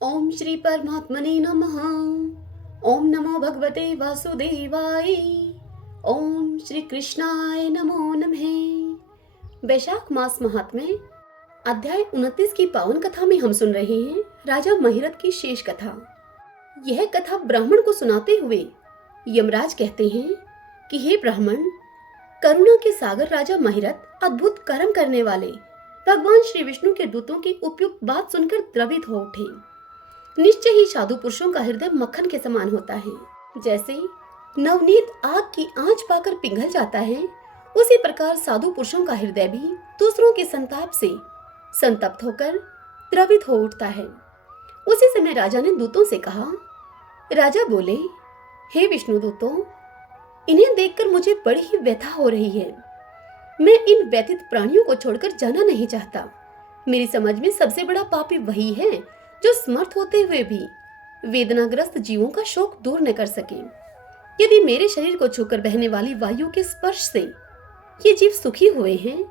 ओम श्री परमात्मने नमः। ओम नमो भगवते वासुदेवाय। ओम श्री कृष्णाय नमो नमः। वैशाख मास महात्म्य अध्याय 29 की पावन कथा में हम सुन रहे हैं राजा महिरथ की शेष कथा। यह कथा ब्राह्मण को सुनाते हुए यमराज कहते हैं कि हे ब्राह्मण, करुणा के सागर राजा महिरथ अद्भुत कर्म करने वाले भगवान श्री विष्णु के दूतों की उपयुक्त बात सुनकर द्रवित हो उठे। निश्चय ही साधु पुरुषों का हृदय मक्खन के समान होता है। जैसे नवनीत आग की आंच पाकर पिघल जाता है, उसी प्रकार साधु पुरुषों का हृदय भी दूसरों के संताप से संतप्त होकर द्रवित हो उठता है। उसी समय राजा ने दूतों से कहा। राजा बोले, हे विष्णु दूतों, इन्हें देखकर मुझे बड़ी ही व्यथा हो रही है। मैं इन व्यथित प्राणियों को छोड़कर जाना नहीं चाहता। मेरी समझ में सबसे बड़ा पापी वही है जो समर्थ होते हुए भी वेदनाग्रस्त जीवों का शोक दूर न कर सके। यदि मेरे शरीर को छूकर बहने वाली वायु के स्पर्श से ये जीव सुखी हुए हैं,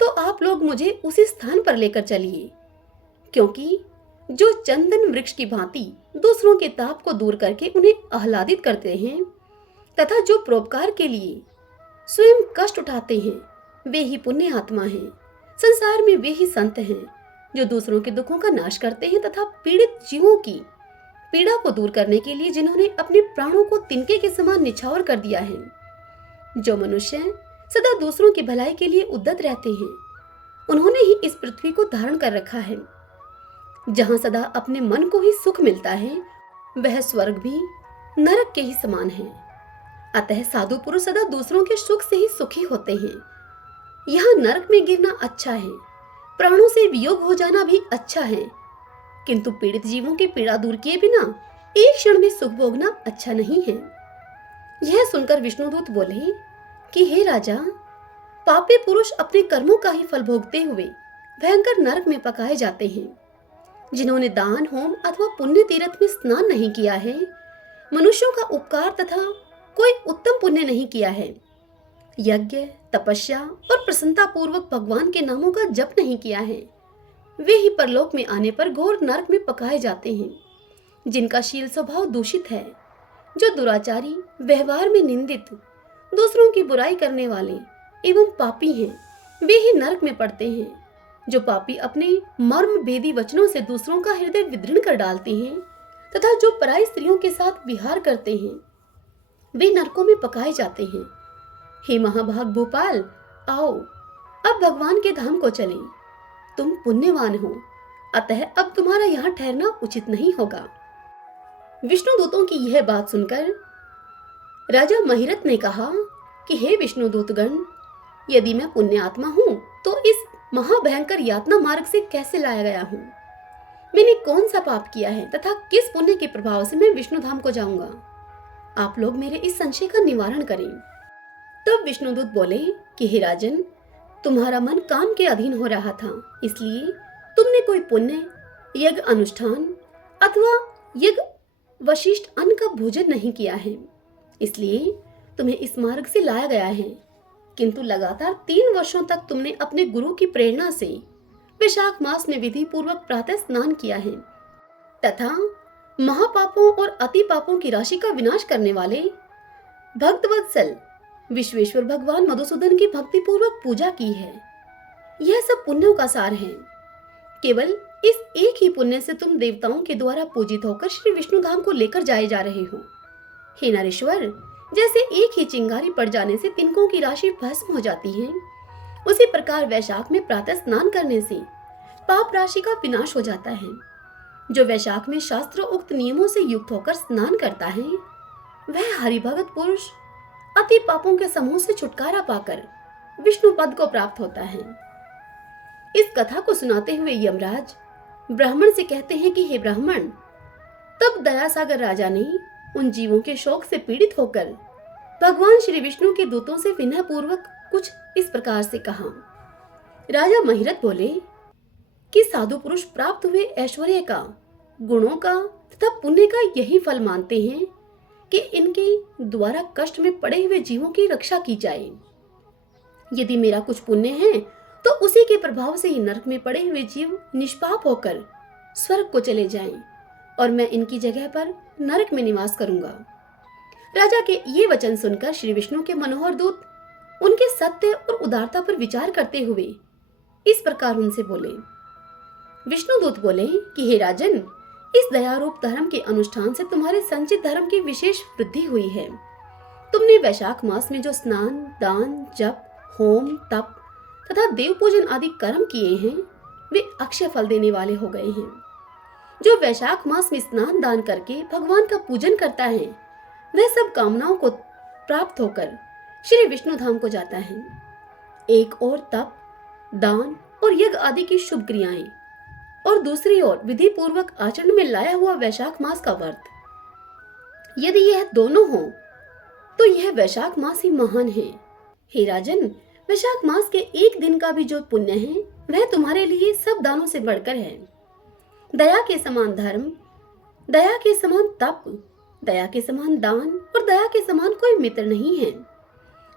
तो आप लोग मुझे उसी स्थान पर लेकर चलिए, क्योंकि जो चंदन वृक्ष की भांति दूसरों के ताप को दूर करके उन्हें आह्लादित करते हैं तथा जो परोपकार के लिए स्वयं कष्ट उठाते हैं, वे ही पुण्य आत्मा हैं। संसार में वे ही संत हैं जो दूसरों के दुखों का नाश करते हैं तथा पीड़ित जीवों की पीड़ा को दूर करने के लिए जिन्होंने अपने प्राणों को तिनके के समान निछावर कर दिया है। जो मनुष्य सदा दूसरों की भलाई के लिए उद्यत रहते हैं, उन्होंने ही इस पृथ्वी को धारण कर रखा है। जहां सदा अपने मन को ही सुख मिलता है, वह स्वर्ग भी नरक के ही समान है। अतः साधु पुरुष सदा दूसरों के सुख से ही सुखी होते हैं। यहाँ नरक में गिरना अच्छा है, प्राणों से वियोग हो जाना भी अच्छा है, किंतु पीड़ित जीवों की पीड़ा दूर किए बिना एक क्षण भी सुख भोगना अच्छा नहीं है। यह सुनकर विष्णुदूत बोले कि हे राजा, पापी पुरुष अपने कर्मों का ही फल भोगते हुए भयंकर नरक में पकाए जाते हैं। जिन्होंने दान, होम अथवा पुण्य तीर्थ में स्नान नहीं किया है, मनुष्यों का उपकार तथा कोई उत्तम पुण्य नहीं किया है, यज्ञ, तपस्या और प्रसन्नता पूर्वक भगवान के नामों का जप नहीं किया है, वे ही परलोक में आने पर घोर नरक में पकाए जाते हैं। जिनका शील स्वभाव दूषित है, जो दुराचारी, व्यवहार में निंदित, दूसरों की बुराई करने वाले एवं पापी हैं, वे ही नरक में पड़ते हैं। जो पापी अपने मर्म भेदी वचनों से दूसरों का हृदय विदीर्ण कर डालते हैं तथा जो पराई स्त्रियों के साथ विहार करते हैं, वे नरकों में पकाए जाते हैं। हे महाभाग भोपाल, आओ अब भगवान के धाम को चलें। तुम पुण्यवान हो, अतः अब तुम्हारा यहाँ ठहरना उचित नहीं होगा। विष्णु दूतों की यह बात सुनकर राजा महिरथ ने कहा कि हे विष्णु दूतगण, यदि मैं पुण्य आत्मा हूँ तो इस महाभयंकर यातना मार्ग से कैसे लाया गया हूँ? मैंने कौन सा पाप किया है तथा किस पुण्य के प्रभाव से मैं विष्णु धाम को जाऊंगा? आप लोग मेरे इस संशय का निवारण करें। तब विष्णुदूत बोले कि हे राजन, तुम्हारा मन काम के अधीन हो रहा था, इसलिए तुमने कोई पुण्य, यज्ञ अनुष्ठान अथवा यज्ञ वशिष्ठ अन्न का भोजन नहीं किया है, इसलिए तुम्हें इस मार्ग से लाया गया है। किंतु लगातार 3 वर्षों तक तुमने अपने गुरु की प्रेरणा से वैशाख मास में विधि पूर्वक प्रातः स्नान किया है तथा महापापों और अति पापों की राशि का विनाश करने वाले भक्तवत्सल विश्वेश्वर भगवान मधुसूदन की भक्ति पूर्वक पूजा की है। यह सब पुण्यों का सार है। केवल इस एक ही पुण्य से तुम देवताओं के द्वारा पूजित होकर श्री विष्णु धाम को लेकर जाए जा रहे हो। हे नरेश्वर, जैसे एक ही चिंगारी पड़ जाने से तिनकों की राशि भस्म हो जाती है, उसी प्रकार वैशाख में प्रातः स्नान करने से पाप राशि का विनाश हो जाता है। जो वैशाख में शास्त्र उक्त नियमों से युक्त होकर स्नान करता है, वह हरिभगत पुरुष अति पापों के समूह से छुटकारा पाकर विष्णु पद को प्राप्त होता है। इस कथा को सुनाते हुए यमराज ब्राह्मण से कहते हैं कि हे ब्राह्मण, तब दयासागर राजा ने उन जीवों के शोक से पीड़ित होकर भगवान श्री विष्णु के दूतों से विनय पूर्वक कुछ इस प्रकार से कहा। राजा महिरथ बोले कि साधु पुरुष प्राप्त हुए ऐश्वर्य का, गुणों का तथा पुण्य का यही फल मानते हैं कि इनके द्वारा कष्ट में पड़े हुए जीवों की रक्षा की जाए। यदि मेरा कुछ पुण्य है तो उसी के प्रभाव से ही नरक में पड़े हुए जीव निष्पाप होकर स्वर्ग को चले जाएं और मैं इनकी जगह पर नरक में निवास करूंगा। राजा के ये वचन सुनकर श्री विष्णु के मनोहर दूत उनके सत्य और उदारता पर विचार करते हुए इस प्रकार उनसे बोले। विष्णुदूत बोले कि हे राजन, इस दयारूप धर्म के अनुष्ठान से तुम्हारे संचित धर्म की विशेष वृद्धि हुई है। तुमने वैशाख मास में जो स्नान, दान, जप, होम, तप तथा देव पूजन आदि कर्म किए हैं वे अक्षय फल देने वाले हो गए हैं। जो वैशाख मास में स्नान दान करके भगवान का पूजन करता है वह सब कामनाओं को प्राप्त होकर श्री विष्णु धाम को जाता है। एक और तप, दान और यज्ञ आदि की शुभ क्रियाएं और दूसरी ओर विधि पूर्वक आचरण में लाया हुआ वैशाख मास का व्रत, यदि यह दोनों हो तो यह वैशाख मास ही महान है। हे राजन, वैशाख मास के एक दिन का भी जो पुण्य है वह तुम्हारे लिए सब दानों से बढ़कर है। दया के समान धर्म, दया के समान तप, दया के समान दान और दया के समान कोई मित्र नहीं है।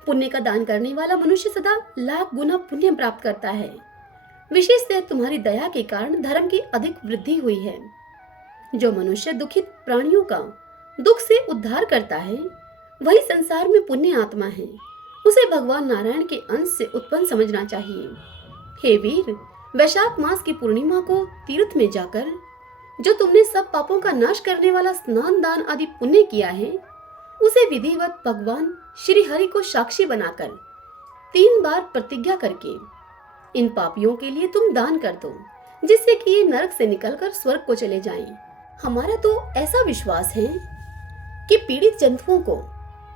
पुण्य का दान करने वाला मनुष्य सदा लाख गुना पुण्य प्राप्त करता है। विशेषतः तुम्हारी दया के कारण धर्म की अधिक वृद्धि हुई है। जो मनुष्य दुखित प्राणियों का दुख से उद्धार करता है वही संसार में पुण्य आत्मा है। उसे भगवान नारायण के अंश से उत्पन्न समझना चाहिए। हे वीर, वैशाख मास की पूर्णिमा को तीर्थ में जाकर जो तुमने सब पापों का नाश करने वाला स्नान, दान आदि पुण्य किया है उसे विधिवत भगवान श्री हरि को साक्षी बनाकर 3 बार प्रतिज्ञा करके इन पापियों के लिए तुम दान कर दो, जिससे कि ये नरक से निकलकर स्वर्ग को चले जाएं। हमारा तो ऐसा विश्वास है कि पीड़ित जंतुओं को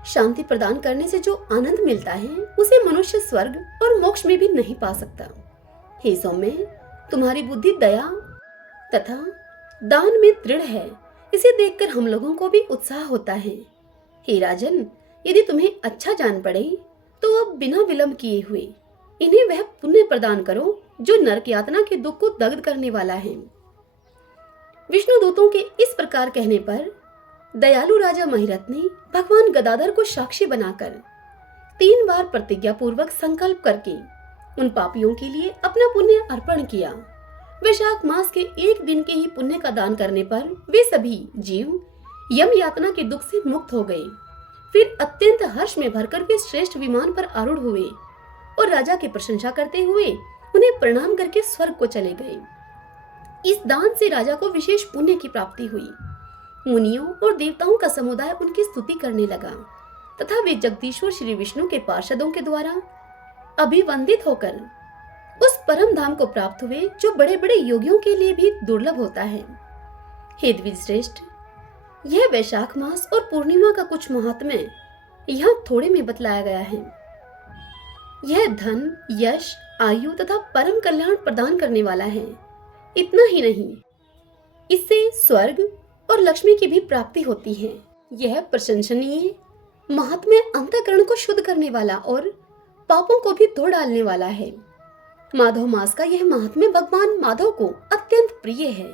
शांति प्रदान करने से जो आनंद मिलता है उसे मनुष्य स्वर्ग और मोक्ष में भी नहीं पा सकता। हे सौम्य, तुम्हारी बुद्धि दया तथा दान में दृढ़ है, इसे देखकर हम लोगों को भी उत्साह होता है। हे राजन, यदि तुम्हें अच्छा जान पड़े तो अब बिना विलंब किए हुए इन्हें वह पुण्य प्रदान करो जो नरक यातना के दुख को दग्ध करने वाला है। विष्णु दूतों के इस प्रकार कहने पर दयालु राजा महिरथ ने भगवान गदाधर को साक्षी बनाकर 3 बार प्रतिज्ञा पूर्वक संकल्प करके उन पापियों के लिए अपना पुण्य अर्पण किया। वैशाख मास के एक दिन के ही पुण्य का दान करने पर वे सभी जीव यम यातना के दुख से मुक्त हो गए। फिर अत्यंत हर्ष में भरकर वे श्रेष्ठ विमान पर आरूढ़ हुए और राजा की प्रशंसा करते हुए उन्हें प्रणाम करके स्वर्ग को चले गए। इस दान से राजा को विशेष पुण्य की प्राप्ति हुई। मुनियों और देवताओं का समुदाय उनकी स्तुति करने लगा तथा वे जगदीश्वर श्री विष्णु के पार्षदों के द्वारा अभिवंदित होकर उस परम धाम को प्राप्त हुए जो बड़े बड़े योगियों के लिए भी दुर्लभ होता है। हे द्विजश्रेष्ठ, यह वैशाख मास और पूर्णिमा का कुछ महात्म्य यहाँ थोड़े में बतलाया गया है। यह धन, यश, आयु तथा परम कल्याण प्रदान करने वाला है। इतना ही नहीं, इससे स्वर्ग और लक्ष्मी की भी प्राप्ति होती है। यह प्रशंसनीय महात्म्य अंतःकरण को शुद्ध करने वाला और पापों को भी धो डालने वाला है। माधव मास का यह महात्म्य भगवान माधव को अत्यंत प्रिय है।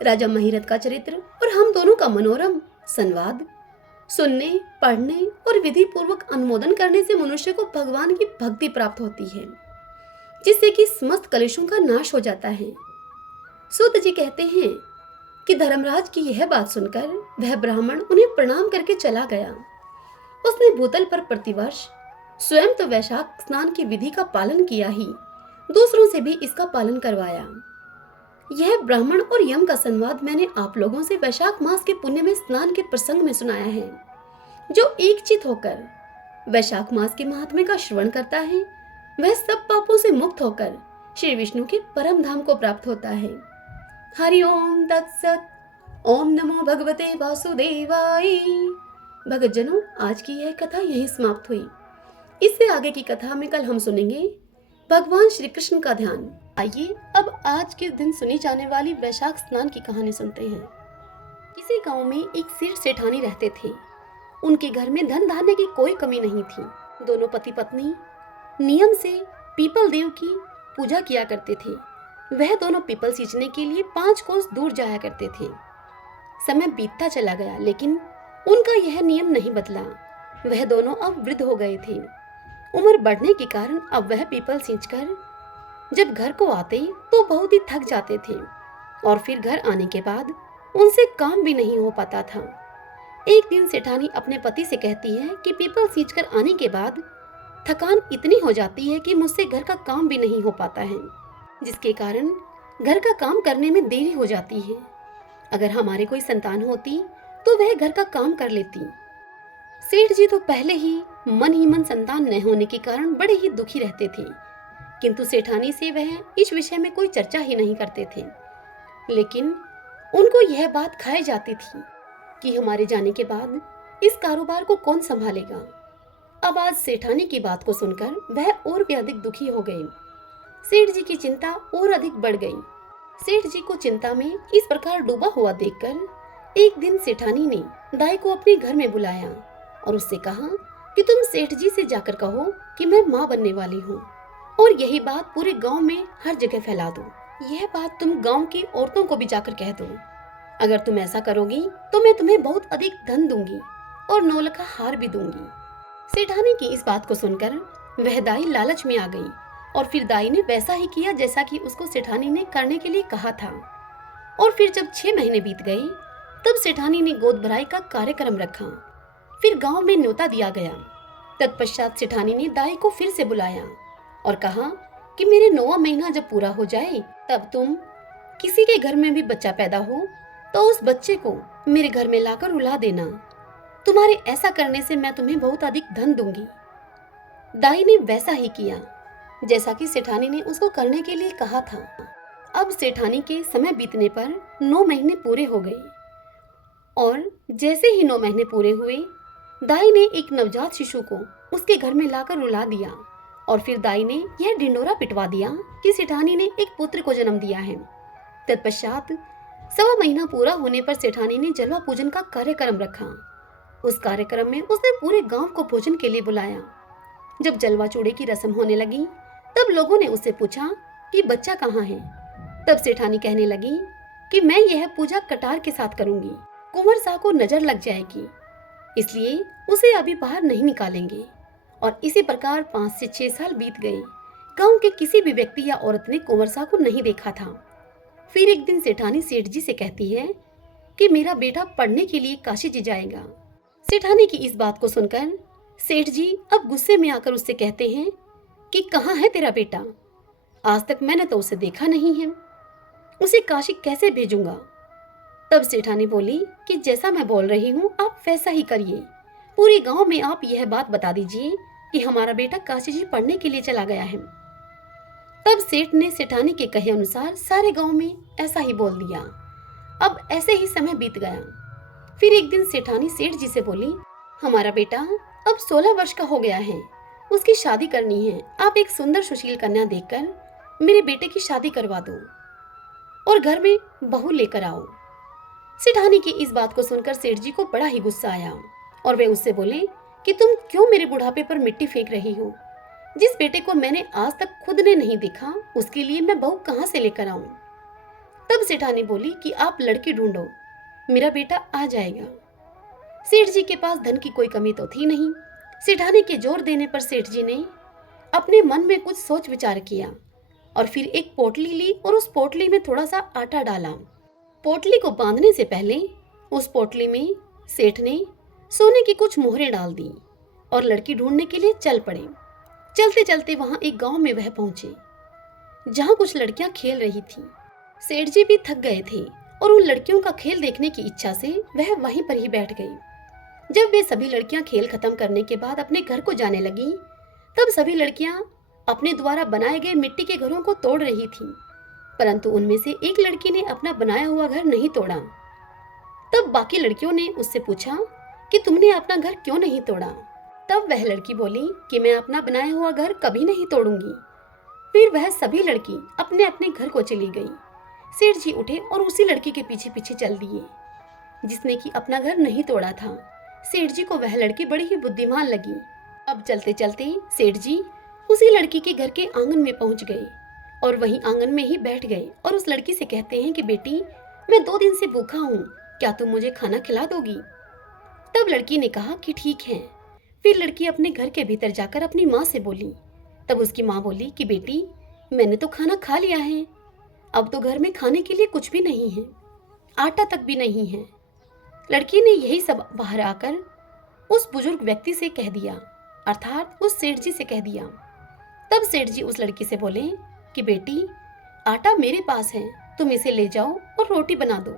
राजा महिरथ का चरित्र और हम दोनों का मनोरम संवाद सुनने, पढ़ने और विधि पूर्वक अनुमोदन करने से मनुष्य को भगवान की भक्ति प्राप्त होती है, जिससे कि समस्त कलेशों का नाश हो जाता है। सूत जी कहते हैं कि धर्मराज की यह बात सुनकर वह ब्राह्मण उन्हें प्रणाम करके चला गया। उसने भूतल पर प्रतिवर्ष स्वयं तो वैशाख स्नान की विधि का पालन किया ही, दूसरों से भी इसका पालन करवाया। यह ब्राह्मण और यम का संवाद मैंने आप लोगों से वैशाख मास के पुण्य में स्नान के प्रसंग में सुनाया है। जो एकचित होकर वैशाख मास के महात्म्य का श्रवण करता है वह सब पापों से मुक्त होकर श्री विष्णु के परम धाम को प्राप्त होता है। हरि ओम तत्सत। ओम नमो भगवते वासुदेवाय। भगतजनों, आज की यह कथा यहीं समाप्त हुई। इससे आगे की कथा में कल हम सुनेंगे भगवान श्री कृष्ण का ध्यान। आइए अब आज के दिन सुनी जाने वाली वैशाख स्नान की कहानी सुनते हैं। किसी गांव में एक सेठ सेठानी रहते थे। उनके घर में धन धान्य की कोई कमी नहीं थी। दोनों पति पत्नी नियम से पीपल देव की पूजा किया करते थे। वह दोनों पीपल सींचने के लिए 5 कोस दूर जाया करते थे। समय बीतता चला गया, लेकिन उनका यह नियम नहीं बदला। वह दोनों अब वृद्ध हो गए थे। उम्र बढ़ने के कारण अब वह पीपल सींचकर जब घर को आते तो बहुत ही थक जाते थे और फिर घर आने के बाद उनसे काम भी नहीं हो पाता था। एक दिन सेठानी अपने पति से कहती है कि पीपल सींच कर आने के बाद थकान इतनी हो जाती है कि मुझसे घर का काम भी नहीं हो पाता है, जिसके कारण घर का काम करने में देरी हो जाती है। अगर हमारे कोई संतान होती तो वह घर का काम कर लेती। सेठ जी तो पहले ही मन संतान न होने के कारण बड़े ही दुखी रहते थे, किंतु सेठानी से वह इस विषय में कोई चर्चा ही नहीं करते थे। लेकिन उनको यह बात खाई जाती थी कि हमारे जाने के बाद इस कारोबार को कौन संभालेगा। अब आज सेठानी की बात को सुनकर वह और भी अधिक दुखी हो गए। सेठ जी की चिंता और अधिक बढ़ गई। सेठ जी को चिंता में इस प्रकार डूबा हुआ देखकर एक दिन सेठानी ने दाई को अपने घर में बुलाया और उससे कहा कि तुम सेठ जी से जाकर कहो कि मैं माँ बनने वाली हूँ और यही बात पूरे गांव में हर जगह फैला दो। यह बात तुम गांव की औरतों को भी जाकर कह दो। अगर तुम ऐसा करोगी तो मैं तुम्हें बहुत अधिक धन दूंगी और नौलखा हार भी दूंगी। सेठानी की इस बात को सुनकर वह दाई लालच में आ गई और फिर दाई ने वैसा ही किया जैसा कि उसको सेठानी ने करने के लिए कहा था। और फिर जब 6 महीने बीत गए तब सेठानी ने गोद भराई का कार्यक्रम रखा। फिर गांव में न्योता दिया गया। तत्पश्चात सेठानी ने दाई को फिर से बुलाया और कहा कि मेरे 9वां महीना जब पूरा हो जाए तब तुम किसी के घर में भी बच्चा पैदा हो तो उस बच्चे को मेरे घर में लाकर रुला देना। तुम्हारे ऐसा करने से मैं तुम्हें बहुत अधिक धन दूंगी। दाई ने वैसा ही किया जैसा कि सेठानी ने उसको करने के लिए कहा था। अब सेठानी के समय बीतने पर 9 महीने पूरे हो गए और जैसे ही 9 महीने पूरे हुए दाई ने एक नवजात शिशु को उसके घर में लाकर रुला दिया और फिर दाई ने यह ढिंडोरा पिटवा दिया कि सेठानी ने एक पुत्र को जन्म दिया है। तत्पश्चात 1.25 महीना पूरा होने पर सेठानी ने जलवा पूजन का कार्यक्रम रखा। उस कार्यक्रम में उसने पूरे गांव को भोजन के लिए बुलाया। जब जलवा चूड़े की रस्म होने लगी तब लोगों ने उससे पूछा कि बच्चा कहाँ है। तब सेठानी कहने लगी कि मैं यह पूजा कटार के साथ करूंगी, कुंवर साह को नजर लग जाएगी, इसलिए उसे अभी बाहर नहीं निकालेंगे। और इसी प्रकार 5 से 6 साल बीत गए। गांव के किसी भी व्यक्ति या औरत ने कुंवर साह को नहीं देखा था। फिर एक दिन सेठानी सेठ जी से कहती है कि मेरा बेटा पढ़ने के लिए काशी जी जाएगा। सेठानी की इस बात को सुनकर सेठ जी अब गुस्से में आकर उससे कहते हैं कि कहाँ है तेरा बेटा? आज तक मैंने तो उसे देखा नहीं है, उसे काशी कैसे भेजूंगा? तब सेठानी बोली कि जैसा मैं बोल रही हूँ आप वैसा ही करिए। पूरे गांव में आप यह बात बता दीजिए कि हमारा बेटा काशी जी पढ़ने के लिए चला गया है। तब सेठ ने सेठानी के कहे अनुसार सारे गांव में ऐसा ही बोल दिया। अब ऐसे ही समय बीत गया। फिर एक दिन सेठानी सेठ जी से बोली, हमारा बेटा अब 16 वर्ष का हो गया है, उसकी शादी करनी है। आप एक सुंदर सुशील कन्या देखकर मेरे बेटे की शादी करवा दो और घर में बहू लेकर आओ। सेठानी की इस बात को सुनकर सेठ जी को बड़ा ही गुस्सा आया और वे उससे बोले कि तुम क्यों मेरे बुढ़ापे पर मिट्टी फेंक रही हो? जिस बेटे को मैंने आज तक खुद ने नहीं देखा उसके लिए मैं बहू कहाँ से लेकर आऊं? तब सेठानी बोली कि आप लड़की ढूंढो, मेरा बेटा आ जाएगा। सेठ जी के पास धन की कोई कमी तो थी नहीं। सेठानी के जोर देने पर सेठ जी ने अपने मन में कुछ सोच विचार किया और फिर एक पोटली ली और उस पोटली में थोड़ा सा आटा डाला। पोटली को बांधने से पहले उस पोटली में सेठ ने सोने की कुछ मोहरें डाल दी और लड़की ढूंढने के लिए चल पड़े। चलते चलते वहां एक गांव में वह पहुंचे जहां कुछ लड़कियां खेल रही थी। सेठ जी भी थक गए थे और उन लड़कियों का खेल देखने की इच्छा से वह वहीं पर ही बैठ गई। जब वे सभी लड़कियां खेल खत्म करने के बाद अपने घर को जाने लगी तब सभी लड़कियां अपने द्वारा बनाए गए मिट्टी के घरों को तोड़ रही थीं, परंतु उनमें से एक लड़की ने अपना बनाया हुआ घर नहीं तोड़ा। तब बाकी लड़कियों ने उससे पूछा कि तुमने अपना घर क्यों नहीं तोड़ा? तब वह लड़की बोली कि मैं अपना बनाया हुआ घर कभी नहीं तोड़ूंगी। फिर वह सभी लड़की अपने अपने घर को चली गई। सेठ जी उठे और उसी लड़की के पीछे पीछे चल दिए जिसने कि अपना घर नहीं तोड़ा था। सेठ जी को वह लड़की बड़ी ही बुद्धिमान लगी। अब चलते चलते सेठ जी उसी लड़की के घर के आंगन में पहुंच गए और वहीं आंगन में ही बैठ गए और उस लड़की से कहते हैं कि बेटी, मैं 2 दिन से भूखा हूँ, क्या तुम मुझे खाना खिला दोगी? तब लड़की ने कहा कि ठीक है। फिर लड़की अपने घर के भीतर जाकर अपनी माँ से बोली। तब उसकी माँ बोली कि बेटी, मैंने तो खाना खा लिया है, अब तो घर में खाने के लिए कुछ भी नहीं है। आटा तक भी नहीं है। लड़की ने यही सब बाहर आकर उस बुजुर्ग व्यक्ति से कह दिया, अर्थात उस सेठ जी से कह दिया। तब सेठ जी उस लड़की से बोले कि बेटी, आटा मेरे पास है, तुम इसे ले जाओ और रोटी बना दो।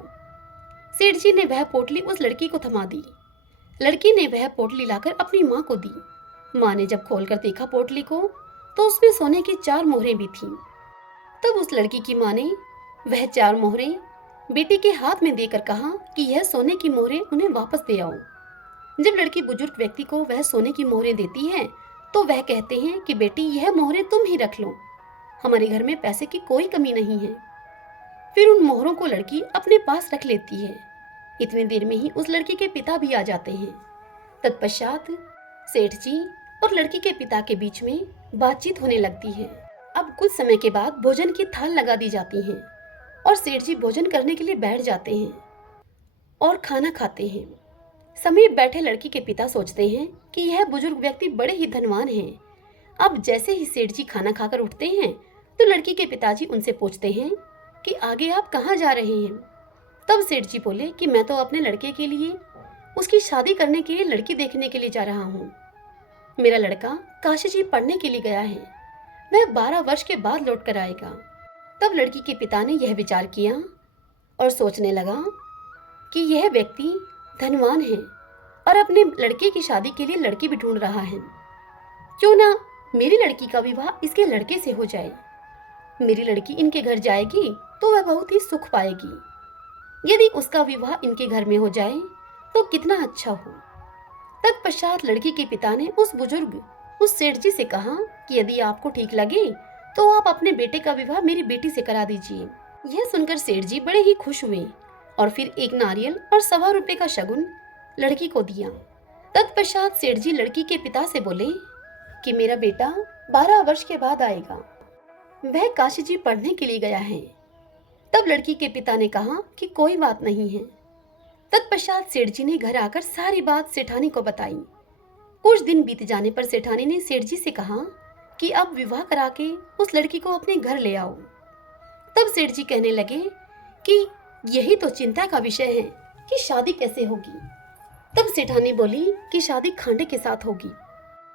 सेठ जी ने वह पोटली उस लड़की को थमा दी। लड़की ने वह पोटली लाकर अपनी माँ को दी। माँ ने जब खोलकर देखा पोटली को, तो उसमें सोने की 4 मोहरें भी थीं। तब उस लड़की की माँ ने वह 4 मोहरें बेटी के हाथ में देकर कहा कि यह सोने की मोहरें उन्हें वापस दे आओ। जब लड़की बुजुर्ग व्यक्ति को वह सोने की मोहरें देती है, तो वह कहते हैं कि बेटी, यह मोहरें तुम ही रख लो, हमारे घर में पैसे की कोई कमी नहीं है। फिर उन मोहरों को लड़की अपने पास रख लेती है। इतनी देर में ही उस लड़की के पिता भी आ जाते हैं। तत्पश्चात सेठ जी और लड़की के पिता के बीच में बातचीत होने लगती है। अब कुछ समय के बाद भोजन की थाल लगा दी जाती है और सेठ जी भोजन करने के लिए बैठ जाते हैं और खाना खाते हैं। समीप बैठे लड़की के पिता सोचते हैं कि यह बुजुर्ग व्यक्ति बड़े ही धनवान हैं। अब जैसे ही सेठ जी खाना खाकर उठते हैं, तो लड़की के पिताजी उनसे पूछते हैं कि आगे आप कहाँ जा रहे हैं। तब सेठ जी बोले कि मैं तो अपने लड़के के लिए, उसकी शादी करने के लिए लड़की देखने के लिए जा रहा हूँ। मेरा लड़का काशी जी पढ़ने के लिए गया है, वह 12 वर्ष के बाद लौट कर आएगा। तब लड़की के पिता ने यह विचार किया और सोचने लगा कि यह व्यक्ति धनवान है और अपने लड़के की शादी के लिए लड़की भी ढूंढ रहा है। क्यों ना मेरी लड़की का विवाह इसके लड़के से हो जाए। मेरी लड़की इनके घर जाएगी तो वह बहुत ही सुख पाएगी। यदि उसका विवाह इनके घर में हो जाए तो कितना अच्छा हो। तत्पश्चात लड़की के पिता ने उस सेठ जी से कहा कि यदि आपको ठीक लगे तो आप अपने बेटे का विवाह मेरी बेटी से करा दीजिए। यह सुनकर सेठ जी बड़े ही खुश हुए और फिर एक नारियल और 1.25 रुपए का शगुन लड़की को दिया। तत्पश्चात सेठ जी लड़की के पिता से बोले कि मेरा बेटा 12 वर्ष के बाद आएगा, वह काशी जी पढ़ने के लिए गया है। तब लड़की के पिता ने कहा कि कोई बात नहीं है। तत्पश्चात सेठ जी ने घर आकर सारी बात सेठानी को बताई। कुछ दिन बीत जाने पर सेठानी ने सेठ जी से कहा कि अब विवाह करा के उस लड़की को अपने घर ले आओ। तब सेठ जी कहने लगे कि यही तो चिंता का विषय है कि शादी कैसे होगी। तब सेठानी बोली कि शादी खांडे के साथ होगी।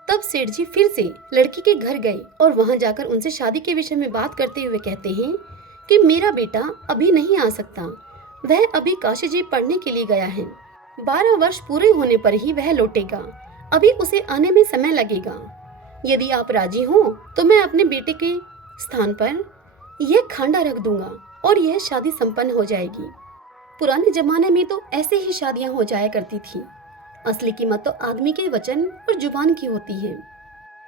तब सेठ जी फिर से लड़की के घर गए और वहां जाकर उनसे शादी के विषय में बात करते हुए कहते हैं कि मेरा बेटा अभी नहीं आ सकता, वह अभी काशी जी पढ़ने के लिए गया है। 12 वर्ष पूरे होने पर ही वह लौटेगा, अभी उसे आने में समय लगेगा। यदि आप राजी हो तो मैं अपने बेटे के स्थान पर यह खांडा रख दूंगा और यह शादी संपन्न हो जाएगी। पुराने जमाने में तो ऐसे ही शादियां हो जाया करती थी। असली कीमत तो आदमी के वचन और जुबान की होती है।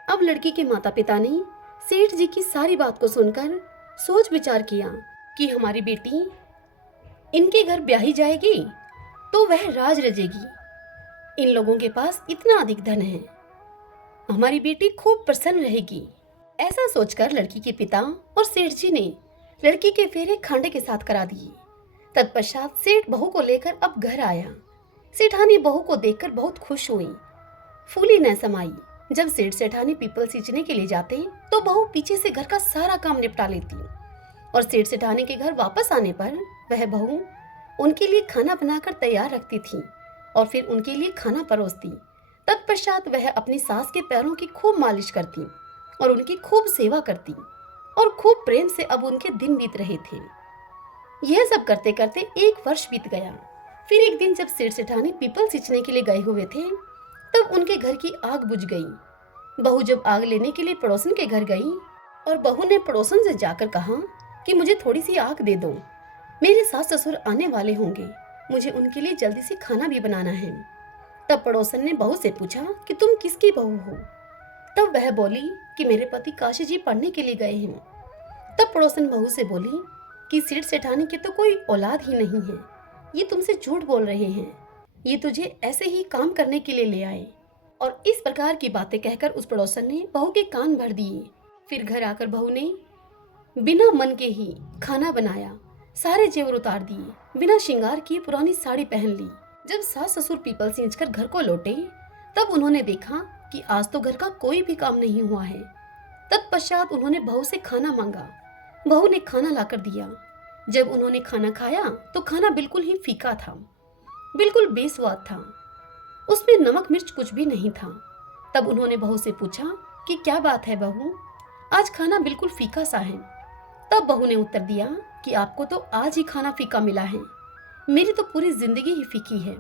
अब लड़की के माता पिता ने सेठ जी की सारी बात को सुनकर सोच विचार किया कि हमारी बेटी इनके घर ब्याही जाएगी तो वह राज रजेगी। इन लोगों के पास इतना अधिक धन है, हमारी बेटी खूब प्रसन्न रहेगी। ऐसा सोचकर लड़की के पिता और सेठ जी ने लड़की के फेरे खांडे के साथ करा दिए। तत्पश्चात सेठ बहू को लेकर अब घर आया। सेठानी बहू को देखकर बहुत खुश हुई, फूली न समाई। जब सेठ सेठानी पीपल सींचने के लिए जाते तो बहू पीछे से घर का सारा काम निपटा लेती और सेठ सेठानी के घर वापस आने पर वह बहू उनके लिए खाना बनाकर तैयार रखती थी और फिर उनके लिए खाना परोसती। तत्पश्चात वह अपनी सास के पैरों की खूब मालिश करती और उनकी खूब सेवा करती और खूब प्रेम से अब उनके दिन बीत रहे थे। यह सब करते करते 1 वर्ष बीत गया। फिर एक दिन जब सेठ सेठानी पीपल सींचने के लिए गए हुए थे, तब उनके घर की आग बुझ गई। बहू जब आग लेने के लिए पड़ोसन के घर गई और बहू ने पड़ोसन से जाकर कहा कि मुझे थोड़ी सी आग दे दो, मेरे सास ससुर आने वाले होंगे, मुझे उनके लिए जल्दी से खाना भी बनाना है। तब पड़ोसन ने बहू से पूछा कि तुम किसकी बहू हो। तब वह बोली कि मेरे पति काशी जी पढ़ने के लिए गए हैं। तब पड़ोसन बहू से बोली कि सेठ सेठानी के तो कोई औलाद ही नहीं है, ये तुमसे झूठ बोल रहे हैं, ये तुझे ऐसे ही काम करने के लिए ले आए। और इस प्रकार की बातें कहकर उस पड़ोसन ने बहू के कान भर दिए। फिर घर आकर बहू ने बिना मन के ही खाना बनाया, सारे जेवर उतार दिए, बिना श्रृंगार किए पुरानी साड़ी पहन ली। जब सास ससुर पीपल सींचकर घर को लौटे तब उन्होंने देखा कि आज तो घर का कोई भी काम नहीं हुआ है। तत्पश्चात उन्होंने बहू से खाना मांगा। बहू ने खाना लाकर दिया। जब उन्होंने खाना खाया तो खाना बिल्कुल ही फीका था, बिल्कुल बेस्वाद था, उसमें नमक मिर्च कुछ भी नहीं था। तब उन्होंने बहू से पूछा कि क्या बात है बहू, आज खाना बिल्कुल फीका सा है। तब बहू ने उत्तर दिया कि आपको तो आज ही खाना फीका मिला है, मेरी तो पूरी जिंदगी ही फीकी है।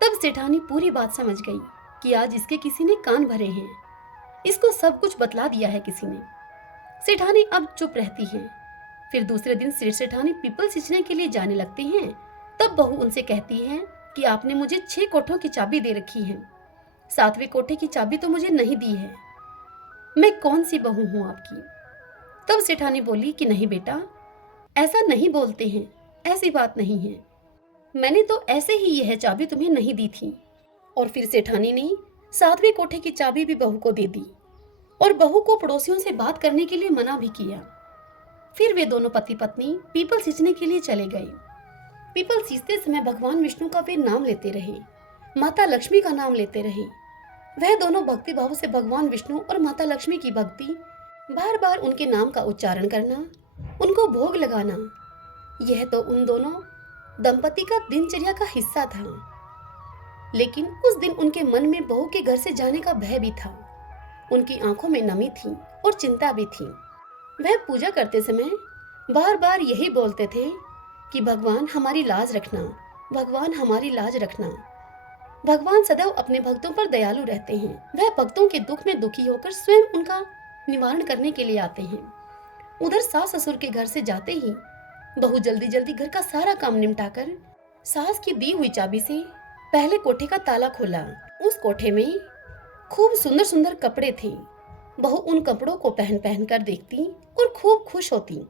तब सेठानी पूरी बात समझ गई कि आज इसके किसी ने कान भरे हैं, इसको सब कुछ बतला दिया है किसी ने। सेठानी अब चुप रहती है। फिर दूसरे दिन सेठानी पीपल सींचने के लिए जाने लगती हैं। तब बहू उनसे कहती है कि आपने मुझे 6 कोठों की चाबी दे रखी है, 7वें कोठे की चाबी तो मुझे नहीं दी है, मैं कौन सी बहू हूं आपकी। तब सेठानी बोली कि नहीं बेटा, ऐसा नहीं बोलते हैं, ऐसी बात नहीं है, मैंने तो ऐसे ही यह चाबी तुम्हें नहीं दी थी। और फिर सेठानी ने 7वें कोठे की चाबी भी बहू को दे दी और बहू को पड़ोसियों से बात करने के लिए मना भी किया। फिर वे दोनों पति पत्नी पीपल सींचने के लिए चले गए। पीपल सींचते समय भगवान विष्णु का वे नाम लेते रहे, माता लक्ष्मी का नाम लेते रहे। वह दोनों भक्ति भाव से भगवान विष्णु और माता लक्ष्मी की भक्ति, बार बार उनके नाम का उच्चारण करना, उनको भोग लगाना, यह तो उन दोनों दंपति का दिनचर्या का हिस्सा था। लेकिन उस दिन उनके मन में बहू के घर से जाने का भय भी था, उनकी आंखों में नमी थी और चिंता भी थी। वह पूजा करते समय बार बार यही बोलते थे कि भगवान हमारी लाज रखना, भगवान हमारी लाज रखना। भगवान सदैव अपने भक्तों पर दयालु रहते हैं, वह भक्तों के दुख में दुखी होकर स्वयं उनका निवारण करने के लिए आते हैं। उधर सास ससुर के घर से जाते ही बहू जल्दी जल्दी घर का सारा काम निपटाकर सास की दी हुई चाबी से पहले कोठे का ताला खोला। उस कोठे में खूब सुंदर सुंदर कपड़े थे। बहू उन कपड़ों को पहन पहन कर देखती और खूब खुश होती।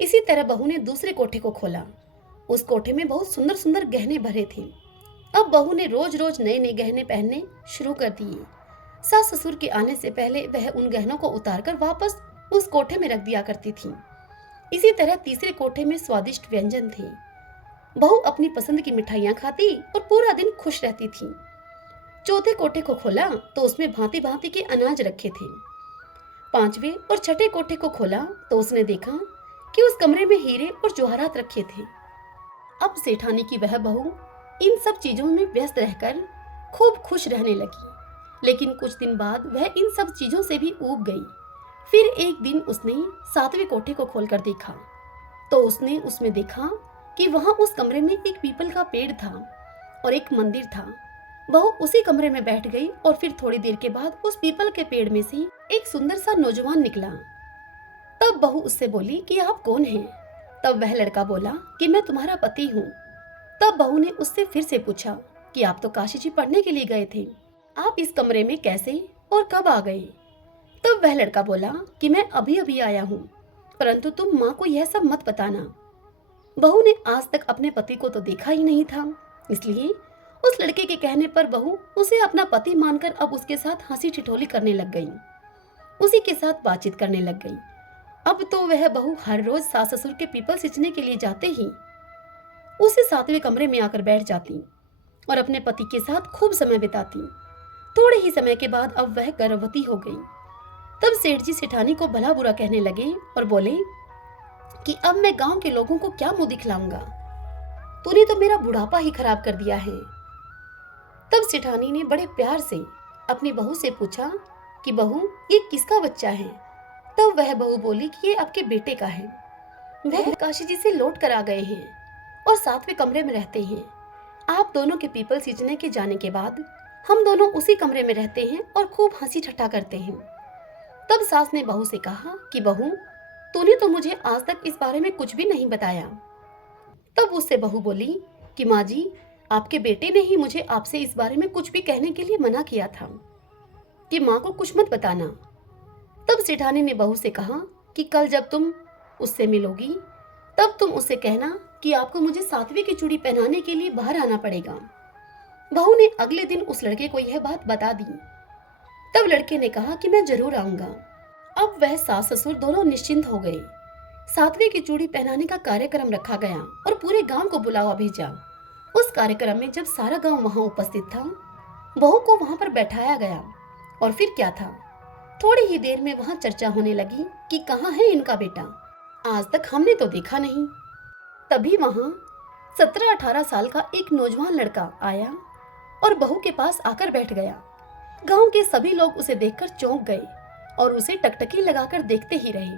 इसी तरह बहू ने दूसरे कोठे को खोला। उस कोठे में बहुत सुंदर सुंदर गहने भरे थे। अब बहू ने रोज रोज नए नए गहने पहनने शुरू कर दिए। सास ससुर के आने से पहले वह उन गहनों को उतारकर वापस उस कोठे में रख दिया करती थी। इसी तरह तीसरे कोठे में स्वादिष्ट व्यंजन थे। बहू अपनी पसंद की मिठाइयां खाती और पूरा दिन खुश रहती थी। चौथे कोठे को खोला तो उसमें भांति भांति के अनाज रखे थे। पांचवें और छठे कोठे को खोला तो उसने देखा कि उस कमरे में हीरे और जवाहरात रखे थे। अब सेठानी की वह बहू इन सब चीजों में व्यस्त रहकर खूब खुश रहने लगी। लेकिन कुछ दिन बाद वह इन सब चीजों से भी ऊब गई। फिर एक दिन उसने 7वें कोठे को खोलकर देखा तो उसने उसमें देखा कि वहां उस कमरे में एक पीपल का पेड़ था और एक मंदिर था। बहू उसी कमरे में बैठ गई और फिर थोड़ी देर के बाद उस पीपल के पेड़ में से एक सुंदर सा नौजवान निकला। तब बहू उससे बोली कि आप कौन हैं? तब वह लड़का बोला कि मैं तुम्हारा पति हूँ। तब बहू ने उससे फिर से पूछा कि आप तो काशी जी पढ़ने के लिए गए थे, आप इस कमरे में कैसे और कब आ गए? तब वह लड़का बोला कि मैं अभी अभी आया हूँ, परंतु तुम माँ को यह सब मत बताना। बहू ने आज तक अपने पति को तो देखा ही नहीं था, इसलिए उस लड़के के कहने पर बहू उसे अपना पति मानकर अब उसके साथ हंसी ठिठोली करने लग गई, उसी के साथ बातचीत करने लग गई। अब तो वह बहू हर रोज सास ससुर के पीपल सींचने के लिए जाते ही उसे 7वें कमरे में आकर बैठ जाती और अपने पति के साथ खूब समय बिताती। थोड़े ही समय के बाद अब वह गर्भवती हो गई। तब सेठ जी सेठानी को भला बुरा कहने लगे और बोले कि अब मैं गांव के लोगों को क्या मुंह दिखलाऊंगा, तूने तो मेरा बुढ़ापा ही खराब कर दिया है। तब सेठानी ने बड़े प्यार से अपनी बहू से पूछा कि बहू ये किसका बच्चा है? तब वह बहू बोली कि ये आपके बेटे का है, वह काशी जी से लौट कर आ गए हैं और 7वें कमरे में रहते हैं। आप दोनों के पीपल सींचने के जाने के बाद हम दोनों उसी कमरे में रहते हैं और खूब हंसी ठट्ठा करते हैं। तब सास ने बहू से कहा कि बहू तूने तो मुझे आज तक इस बारे में कुछ भी नहीं बताया। तब उससे बहू बोली कि माँ जी, आपके बेटे ने ही मुझे आपसे इस बारे में कुछ भी कहने के लिए मना किया था कि माँ को कुछ मत बताना। तब सेठानी ने बहू से कहा कि कल जब तुम उससे मिलोगी तब तुम उससे कहना कि आपको मुझे 7वीं की चूड़ी पहनाने के लिए बाहर आना पड़ेगा। बहू ने अगले दिन उस लड़के को यह बात बता दी। तब लड़के ने कहा कि मैं जरूर आऊंगा। अब वह सास ससुर दोनों निश्चिंत हो गए। 7वीं की चूड़ी पहनाने का कार्यक्रम रखा गया और पूरे गांव को बुलावा भेजा। उस कार्यक्रम में जब सारा गांव वहां उपस्थित था, बहू को वहां पर बैठाया गया और फिर क्या था, थोड़ी ही देर में वहां चर्चा होने लगी कि कहाँ है इनका बेटा, आज तक हमने तो देखा नहीं। तभी वहां 17-18 साल का एक नौजवान लड़का आया और बहू के पास आकर बैठ गया। गांव के सभी लोग उसे देखकर चौंक गए और उसे टकटकी लगाकर देखते ही रहे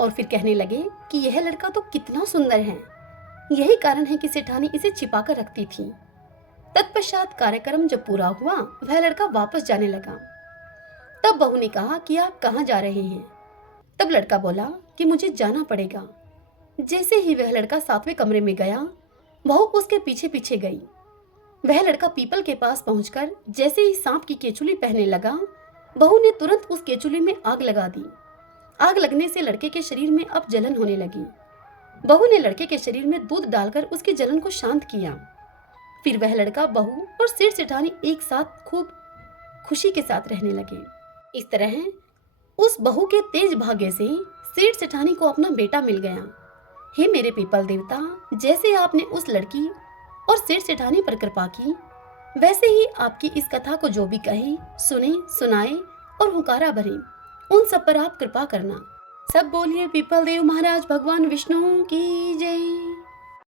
और फिर कहने लगे कि यह लड़का तो कितना सुंदर है, यही कारण है कि सेठानी इसे छिपा कर रखती थी। तत्पश्चात कार्यक्रम जब पूरा हुआ, वह लड़का वापस जाने लगा। तब बहू ने कहा कि आप कहाँ जा रहे हैं? तब लड़का बोला कि मुझे जाना पड़ेगा। जैसे ही वह लड़का 7वें कमरे में गया, बहू उसके पीछे पीछे गई। वह लड़का पीपल के पास पहुंचकर जैसे ही सांप की केचुली पहनने लगा, बहू ने तुरंत उस केचुली में आग लगा दी। आग लगने से लड़के के शरीर में अब जलन होने लगी। बहू ने लड़के के शरीर में दूध डालकर उसकी जलन को शांत किया। फिर वह लड़का, बहू और सेठ सेठानी एक साथ खूब खुशी के साथ रहने लगे। इस तरह उस बहू के तेज भाग्य से सेठ सेठानी को अपना बेटा मिल गया। हे मेरे पीपल देवता, जैसे आपने उस लड़की और सेठ सेठानी पर कृपा की, वैसे ही आपकी इस कथा को जो भी कहे, सुने, सुनाए और हुकारा भरे, उन सब पर आप कृपा करना। सब बोलिए पीपल देव महाराज भगवान विष्णु की जय।